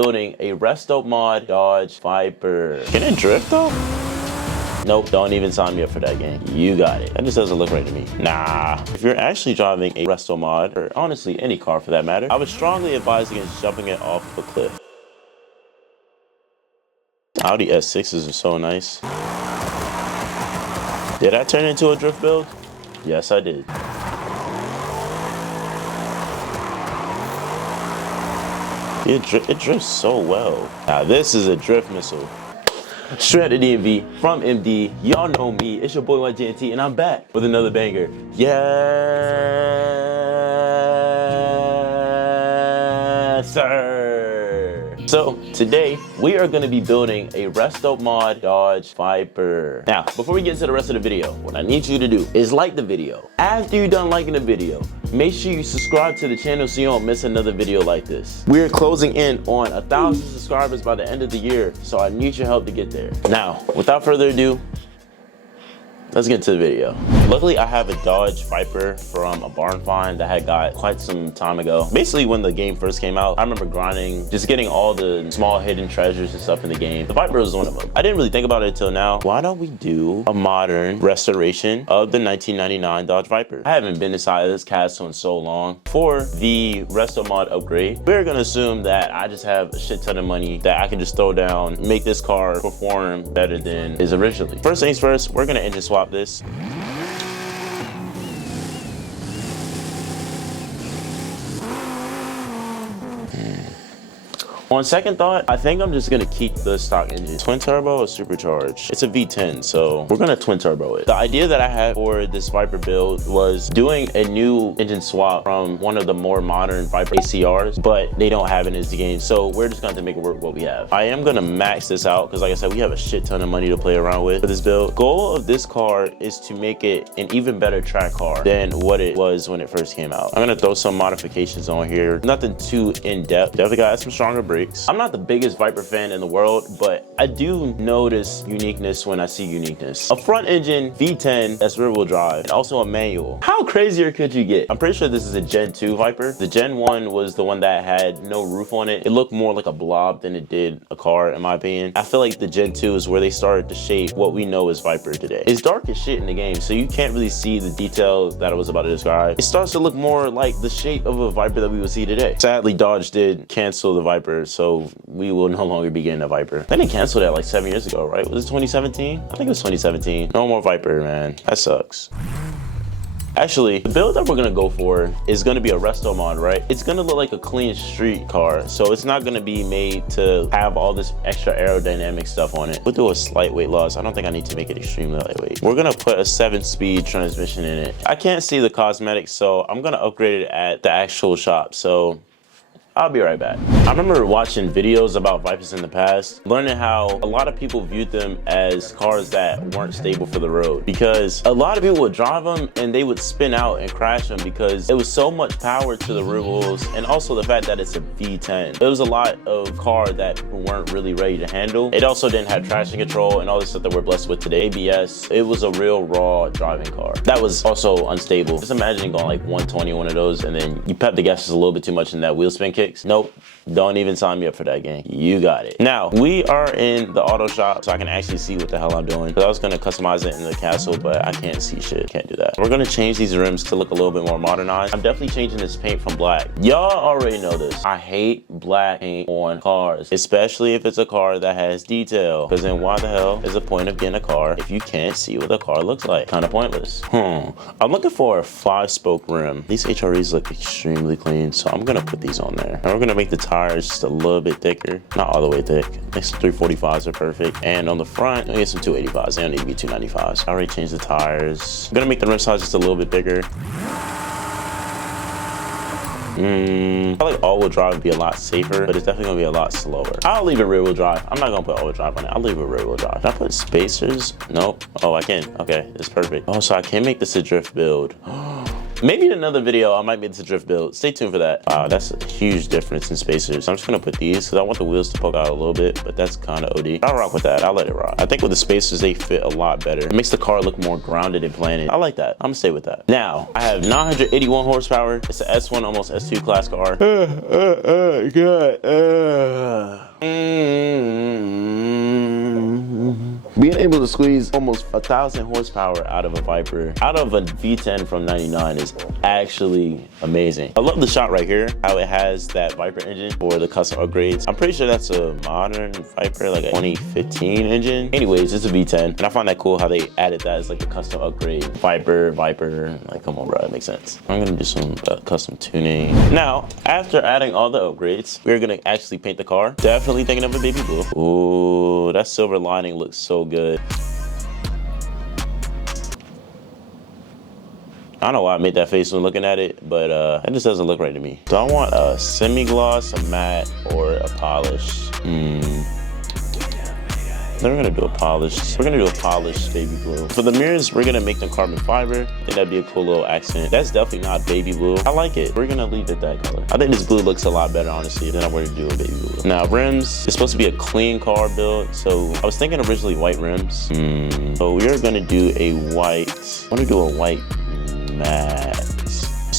building a resto mod Dodge Viper. Can it drift though? Nope, don't even sign me up for that game. You got it. That just doesn't look right to me. Nah. If you're actually driving a resto mod, or honestly any car for that matter, I would strongly advise against jumping it off of a cliff. Audi S6s are so nice. Did I turn into a drift build? Yes, I did. It drifts so well. Now this is a drift missile. Straight out of DMV from MD. Y'all know me. It's your boy YJMT, and I'm back with another banger. Yes, sir. So today we are going to be building a resto mod Dodge Viper. Now, before we get into the rest of the video, what I need you to do is like the video. After you're done liking the video, make sure you subscribe to the channel so you don't miss another video like this. We're closing in on 1,000 subscribers by the end of the year, so I need your help to get there. Now, without further ado, let's get to the video. Luckily, I have a Dodge Viper from a barn find that I had got quite some time ago. Basically, when the game first came out, I remember grinding, just getting all the small hidden treasures and stuff in the game. The Viper was one of them. I didn't really think about it until now. Why don't we do a modern restoration of the 1999 Dodge Viper? I haven't been inside of this castle in so long. For the resto mod upgrade, we're gonna assume that I just have a shit ton of money that I can just throw down, make this car perform better than is originally. First things first, we're gonna engine swap this. On second thought, I think I'm just gonna keep the stock engine. Twin turbo or supercharged? It's a V10, so we're gonna twin turbo it. The idea that I had for this Viper build was doing a new engine swap from one of the more modern Viper ACRs, but they don't have it in the game, so we're just gonna have to make it work what we have. I am gonna max this out because, like I said, we have a shit ton of money to play around with for this build. Goal of this car is to make it an even better track car than what it was when it first came out. I'm gonna throw some modifications on here. Nothing too in-depth. Definitely got some stronger brakes. I'm not the biggest Viper fan in the world, but I do notice uniqueness when I see uniqueness. A front engine V10 that's rear wheel drive and also a manual. How crazier could you get? I'm pretty sure this is a Gen 2 Viper. The Gen 1 was the one that had no roof on it. It looked more like a blob than it did a car, in my opinion. I feel like the Gen 2 is where they started to shape what we know as Viper today. It's dark as shit in the game, so you can't really see the details that I was about to describe. It starts to look more like the shape of a Viper that we would see today. Sadly, Dodge did cancel the Viper, so we will no longer be getting a Viper. They didn't cancel that like 7 years ago, right? Was it 2017? I think it was 2017. No more Viper, man. That sucks. Actually, the build that we're gonna go for is gonna be a resto mod, right? It's gonna look like a clean street car, so it's not gonna be made to have all this extra aerodynamic stuff on it. We'll do a slight weight loss. I don't think I need to make it extremely lightweight. We're gonna put a 7-speed transmission in it. I can't see the cosmetics, so I'm gonna upgrade it at the actual shop. So I'll be right back. I remember watching videos about Vipers in the past, learning how a lot of people viewed them as cars that weren't stable for the road, because a lot of people would drive them and they would spin out and crash them because it was so much power to the rear wheels, and also the fact that it's a V10. It was a lot of car that people weren't really ready to handle. It also didn't have traction control and all the stuff that we're blessed with today. ABS. It was a real raw driving car. That was also unstable. Just imagine going like 120 on one of those and then you pep the gas just a little bit too much in that wheel spin kicks. Nope, don't even sign me up for that game. You got it. Now, we are in the auto shop, so I can actually see what the hell I'm doing. Because I was gonna customize it in the castle, but I can't see shit. Can't do that. We're gonna change these rims to look a little bit more modernized. I'm definitely changing this paint from black. Y'all already know this. I hate black paint on cars, especially if it's a car that has detail. Because then why the hell is the point of getting a car if you can't see what the car looks like? Kind of pointless. I'm looking for a 5-spoke rim. These HREs look extremely clean, so I'm gonna put these on there. And we're gonna make the tires just a little bit thicker, not all the way thick. Next 345s are perfect. And on the front, I get some 285s. They don't need to be 295s. I already changed the tires. I'm gonna make the rim size just a little bit bigger. I feel like all-wheel drive would be a lot safer, but it's definitely gonna be a lot slower. I'll leave it rear-wheel drive. I'm not gonna put all-wheel drive on it. I'll leave it rear-wheel drive. Can I put spacers? Nope. Oh, I can. Okay, it's perfect. Oh, so I can make this a drift build. Maybe in another video, I might make this a drift build. Stay tuned for that. Wow, that's a huge difference in spacers. I'm just gonna put these because I want the wheels to poke out a little bit, but that's kind of OD. I'll rock with that. I'll let it rock. I think with the spacers, they fit a lot better. It makes the car look more grounded and planted. I like that. I'm gonna stay with that. Now, I have 981 horsepower. It's an S1, almost S2 class car. able to squeeze almost 1,000 horsepower out of a Viper, out of a V10 from 99 is actually amazing. I love the shot right here, how it has that Viper engine for the custom upgrades. I'm pretty sure that's a modern Viper, like a 2015 engine. Anyways, it's a V10, and I find that cool how they added that as like a custom upgrade. Viper, like come on bro, it makes sense. I'm gonna do some custom tuning. Now, after adding all the upgrades, we're gonna actually paint the car. Definitely thinking of a baby blue. Ooh, that silver lining looks so good. I don't know why I made that face when looking at it, but it just doesn't look right to me. Do I want a semi-gloss, a matte, or a polish? Then we're gonna do a polish. We're gonna do a polished baby blue. For the mirrors, we're gonna make them carbon fiber. I think that'd be a cool little accent. That's definitely not baby blue. I like it. We're gonna leave it that color. I think this blue looks a lot better, honestly, than I were to do a baby blue. Now, rims, it's supposed to be a clean car build. So I was thinking originally white rims. So we are gonna do a white, I wanna do a white matte.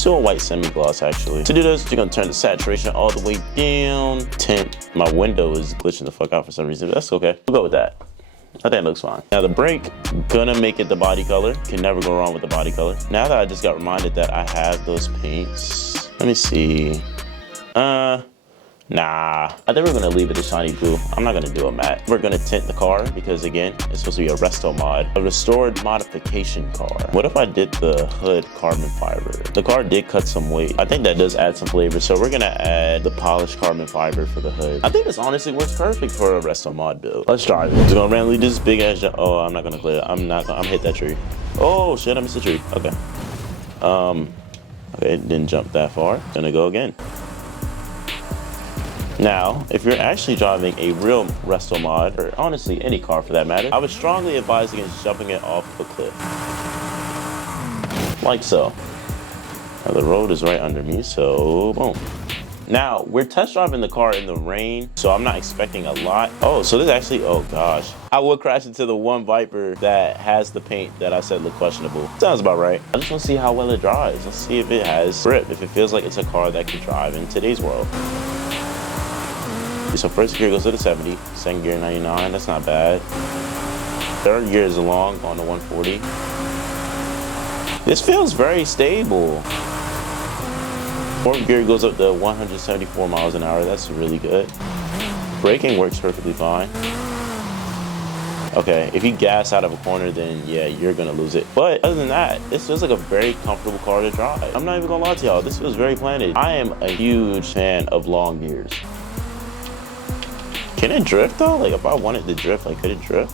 Let's do a white semi-gloss actually. To do this, you're gonna turn the saturation all the way down. Tint, my window is glitching the fuck out for some reason, but that's okay. We'll go with that. I think it looks fine. Now the brake, gonna make it the body color. Can never go wrong with the body color. Now that I just got reminded that I have those paints, let me see. Nah, I think we're gonna leave it a shiny blue. I'm not gonna do a matte. We're gonna tint the car because again, it's supposed to be a resto mod, a restored modification car. What if I did the hood carbon fiber? The car did cut some weight. I think that does add some flavor. So we're gonna add the polished carbon fiber for the hood. I think this honestly works perfect for a resto mod build. Let's drive it. Just gonna randomly do this big ass, oh, I'm not gonna clear it. I'm hit that tree. Oh shit, I missed the tree. Okay. Okay, it didn't jump that far. Gonna go again. Now, if you're actually driving a real resto mod, or honestly any car for that matter, I would strongly advise against jumping it off a cliff. Like so. Now the road is right under me, so boom. Now, we're test driving the car in the rain, so I'm not expecting a lot. Oh, so this actually, oh gosh. I would crash into the one Viper that has the paint that I said looked questionable. Sounds about right. I just want to see how well it drives. Let's see if it has grip, if it feels like it's a car that can drive in today's world. So first gear goes to the 70, second gear 99, that's not bad. Third gear is long on the 140. This feels very stable. Fourth gear goes up to 174 miles an hour, that's really good. Braking works perfectly fine. Okay, if you gas out of a corner, then yeah, you're gonna lose it. But other than that, this feels like a very comfortable car to drive. I'm not even gonna lie to y'all, this feels very planted. I am a huge fan of long gears. Can it drift though? Like if I wanted to drift, like could it drift?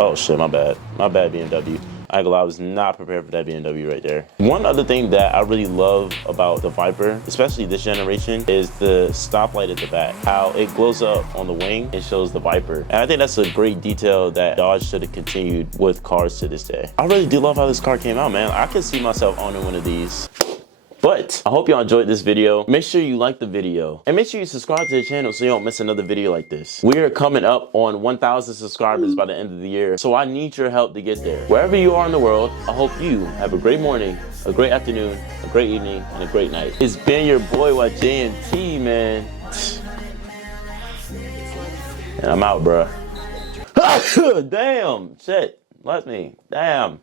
Oh shit, my bad. My bad BMW. I ain't gonna lie, I was not prepared for that BMW right there. One other thing that I really love about the Viper, especially this generation, is the stoplight at the back. How it glows up on the wing and shows the Viper. And I think that's a great detail that Dodge should have continued with cars to this day. I really do love how this car came out, man. I could see myself owning one of these. But I hope y'all enjoyed this video. Make sure you like the video and make sure you subscribe to the channel so you don't miss another video like this. We are coming up on 1,000 subscribers by the end of the year, so I need your help to get there. Wherever you are in the world, I hope you have a great morning, a great afternoon, a great evening, and a great night. It's been your boy YJMT, man. And I'm out, bruh. Damn, shit, let me, damn.